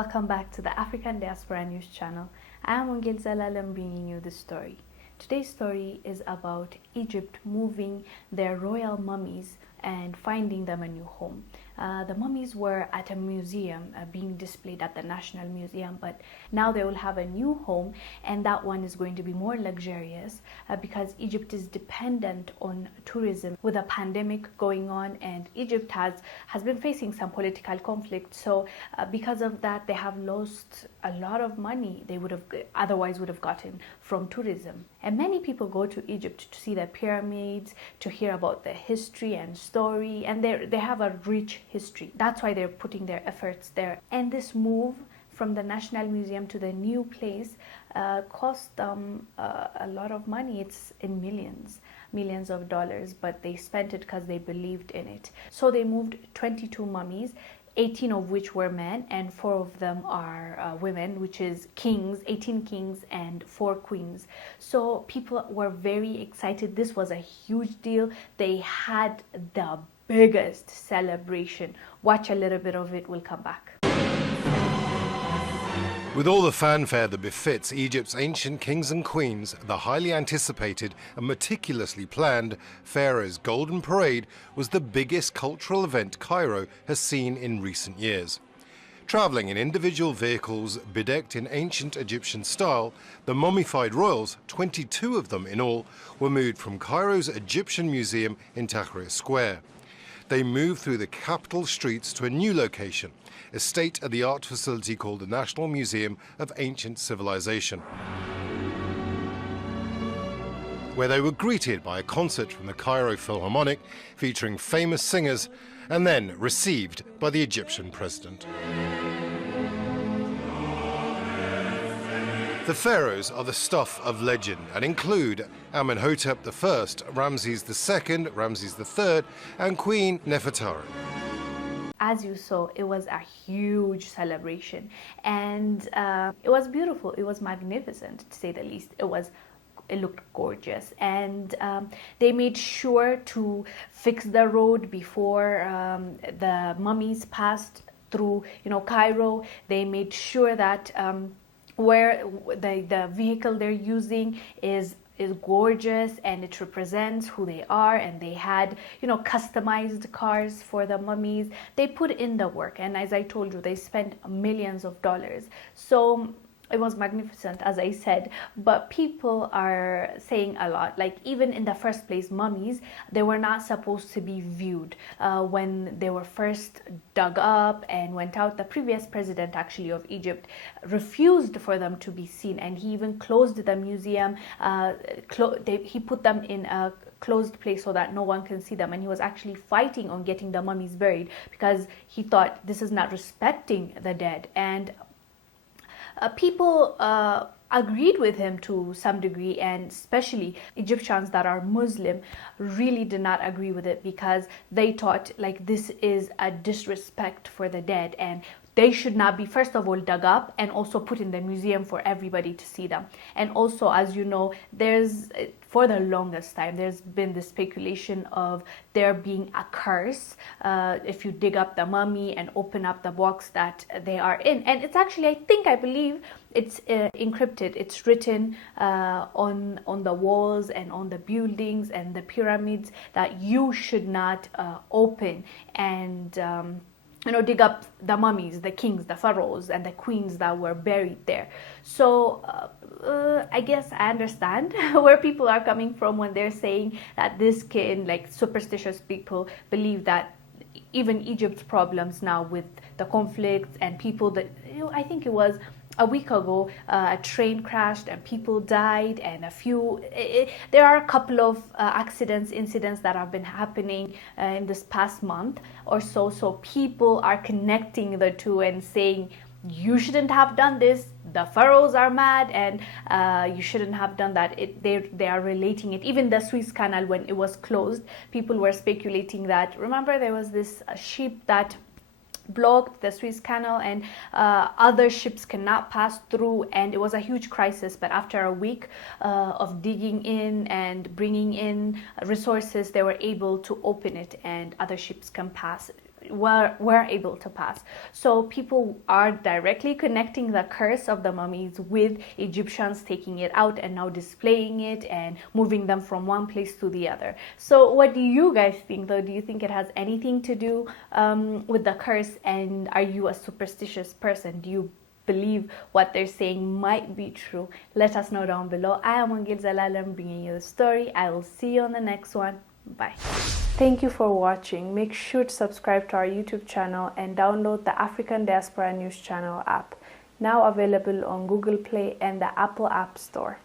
welcome back to the African Diaspora News Channel. I am Wongel Zelalem bringing you this story. Today's story is about Egypt moving their royal mummies and finding them a new home. The mummies were at a museum being displayed at the National Museum, but now they will have a new home, and that one is going to be more luxurious because Egypt is dependent on tourism with a pandemic going on, and Egypt has been facing some political conflict. So because of that, they have lost a lot of money they would have gotten from tourism. And many people go to Egypt to see the pyramids, to hear about the history and story, and they have a rich history. That's why they're putting their efforts there. And this move from the National Museum to the new place cost them a lot of money. It's in millions of dollars, but they spent it because they believed in it. So they moved 22 mummies, 18 of which were men and 4 of them are women, which is kings, 18 kings and 4 queens. So people were very excited. This was a huge deal. They had the biggest celebration. Watch a little bit of it, we'll come back. With all the fanfare that befits Egypt's ancient kings and queens, the highly anticipated and meticulously planned Pharaohs' Golden Parade was the biggest cultural event Cairo has seen in recent years. Travelling in individual vehicles bedecked in ancient Egyptian style, the mummified royals, 22 of them in all, were moved from Cairo's Egyptian Museum in Tahrir Square. They moved through the capital streets to a new location, a state-of-the-art facility called the National Museum of Ancient Civilization, where they were greeted by a concert from the Cairo Philharmonic featuring famous singers and then received by the Egyptian president. The pharaohs are the stuff of legend and include Amenhotep I, Ramses II, Ramses III, and Queen Nefertari. As you saw, it was a huge celebration, and it was beautiful. It was magnificent, to say the least. It looked gorgeous, and they made sure to fix the road before the mummies passed through, Cairo. They made sure that where the vehicle they're using is gorgeous and it represents who they are, and they had customized cars for the mummies. They put in the work, and as I told you, they spent millions of dollars. So it was magnificent, as I said, but people are saying a lot. Like, even in the first place, mummies, they were not supposed to be viewed. When they were first dug up and went out, the previous president, actually, of Egypt refused for them to be seen, and he even closed the museum. He put them in a closed place so that no one can see them, and he was actually fighting on getting the mummies buried because he thought this is not respecting the dead. And people agreed with him to some degree, and especially Egyptians that are Muslim really did not agree with it because they thought like this is a disrespect for the dead, and they should not be, first of all, dug up and also put in the museum for everybody to see them. And also, as you know, for the longest time, there's been this speculation of there being a curse if you dig up the mummy and open up the box that they are in. And it's actually, I believe, it's encrypted. It's written on the walls and on the buildings and the pyramids that you should not open and dig up the mummies, the kings, the pharaohs, and the queens that were buried there. So I guess I understand where people are coming from when they're saying that this can, like, superstitious people believe that even Egypt's problems now with the conflicts and people that, I think it was a week ago, a train crashed and people died, and there are a couple of incidents that have been happening in this past month or so. So people are connecting the two and saying, you shouldn't have done this, the pharaohs are mad, and you shouldn't have done that. They are relating it. Even the Suez Canal, when it was closed, people were speculating that, remember, there was this ship that blocked the Suez Canal, and other ships cannot pass through, and it was a huge crisis. But after a week of digging in and bringing in resources, they were able to open it and other ships can pass were able to pass. So people are directly connecting the curse of the mummies with Egyptians taking it out and now displaying it and moving them from one place to the other. So what do you guys think, though? Do you think it has anything to do with the curse, and are you a superstitious person? Do you believe what they're saying might be true? Let us know down below. I am Wongel Zelalem, bringing you the story. I will see you on the next one. Bye. Thank you for watching. Make sure to subscribe to our YouTube channel and download the African Diaspora News Channel app, now available on Google Play and the Apple App Store.